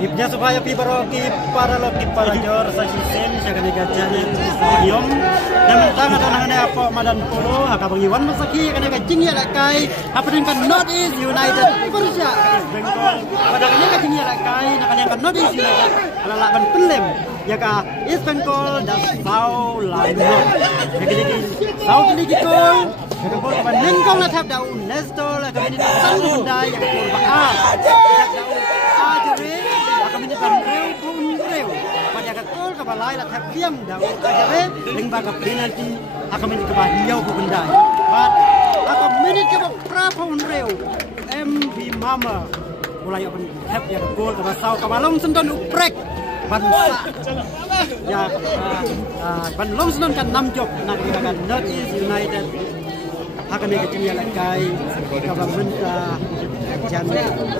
Ipnya supaya pibaroki para loki para jor sasisen siaga negajanya stadium dan mentang ada nangane apa madan polo haka bangiwan masaki kana kajing ya lakai apa dengan North East United Persia Bengkol pada kanya kajing ya lakai nakanya kan North East United ala laban penlem ya ka East Bengkol dan Sau Laino jadi Sau League Gol Bengkol kapan nengkong la thap dau Nesto la kami san bundai ya ko ba ajare kami ni reu pun reu pada gol ka balai la thap diam dau ajare ling ba ka penalty kami ni ka ba hiau ko bundai but kami ka pra pun reu MV Mama mulai open thap ya gol ka Sau ka balong sendon uprek bansa ya ban long sendon kan 6 job nak kan North East United kami kecil lakai government jan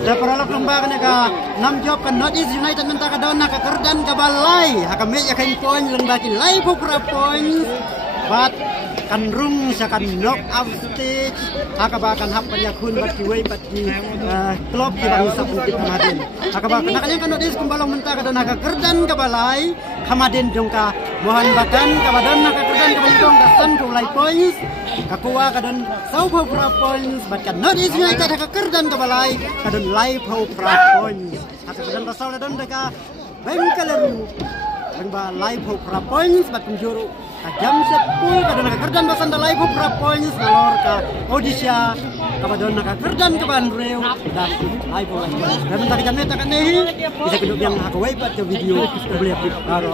da paralok lembaga ka 6 job kan North East United menta ka daun ka kerdan ka balai kami ya kan point lembaga lai bu pra point but kan rung sa kan knock out stage hakabakan hap ya kun bat kiway bat ki klub ki bang sa putih kamaden hakabakan nakanya kan North East kumbalong menta ka daun ka kerdan ka balai kamaden jongka mohan bakan ka badan ka kerdan ka balong ka san ko lai points kakuha kadon Sau Pau pra points bat kan North East United ka kerdan ka balai kadon lai Pau pra points kadon ka Sau ladon ka Bengkaleru ba lai Pau pra points bat kunjuru jam set pul kadon ka kerdan basan da lai Pau pra points nalor ka Odisha ka badon ka kerdan ka Banreu dan lai Pau dan tak jam neta kan nehi bisa keduk yang hakawai bat video boleh karo